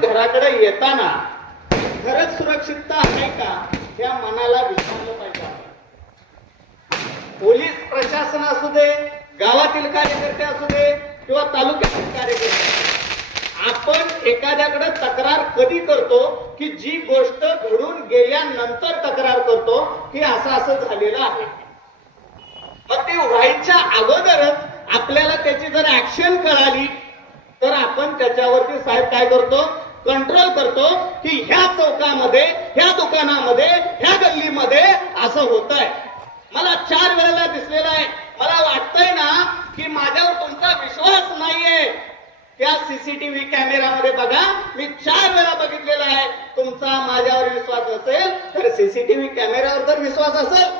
घराकडे येताना खरंच सुरक्षितता आहे का या मनाला विचारलं पाहिजे आपण. पोलीस प्रशासन असू दे, गावातील कार्यकर्ते असू दे किंवा तालुक्यातील कार्यकर्ते, आपण एखाद्याकडे तक्रार कधी करतो की जी गोष्ट घडून गेल्यानंतर तक्रार करतो की असं झालेलं आहे. मग ते व्हायच्या अगोदरच आपल्याला त्याची जर ऍक्शन कळाली तर आपण त्याच्यावरती साहेब काय करतो, कंट्रोल करतो की ह्या चौकामध्ये, ह्या दुकानामध्ये, ह्या गल्लीमध्ये असं होत आहे. मला 4 वेळेला दिसलेलं आहे. मला वाटतंय ना की माझ्यावर तुमचा विश्वास नाहीये. त्या सीसीटीव्ही कॅमेरामध्ये बघा, मी 4 वेळा बघितलेला आहे. तुमचा माझ्यावर विश्वास असेल तर सीसीटीव्ही कॅमेरावर तर विश्वास असेल.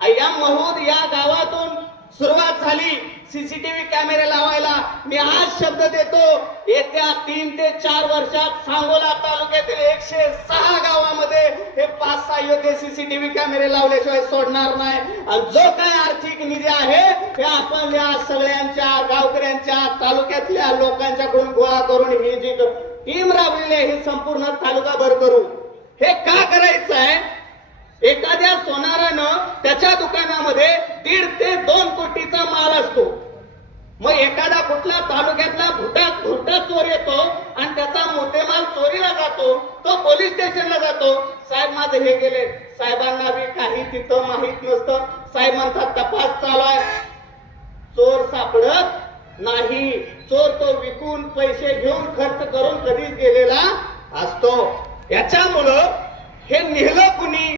या महूद या गावातून सुरुवात झाली सीसीटीव्ही कॅमेरे लावायला. मी आज शब्द देतो, येत्या 3 ते 4 वर्षात सांगोला तालुक्यातील 106 गावामध्ये हे 5-6 योग्य सीसीटीव्ही कॅमेरे लावल्याशिवाय सोडणार नाही. आणि जो काय आर्थिक निधी आहे हे आपण या सगळ्यांच्या गावकऱ्यांच्या तालुक्यातल्या लोकांच्याकडून गोळा करून ही जी टीम राबवलेली आहे ही संपूर्ण तालुकाभर करू. हे का करायचं आहे? एखाद्या सोनारानं त्याच्या दुकानामध्ये 1.5 ते 2 कोटीचा माल असतो. मग एखादा कुठला तालुक्यातला भुटा चोर येतो आणि त्याचा मोठेमाल चोरीला जातो, तो पोलीस स्टेशनला जातो. साहेब माझं हे गेले, साहेबांना बी काही तिथं माहित नसतं. साहेब म्हणतात तपास चालू आहे. चोर सापडत नाही. चोर तो विकून पैसे घेऊन खर्च करून कधीच गेलेला असतो. याच्यामुळं हे नेहलं कुणी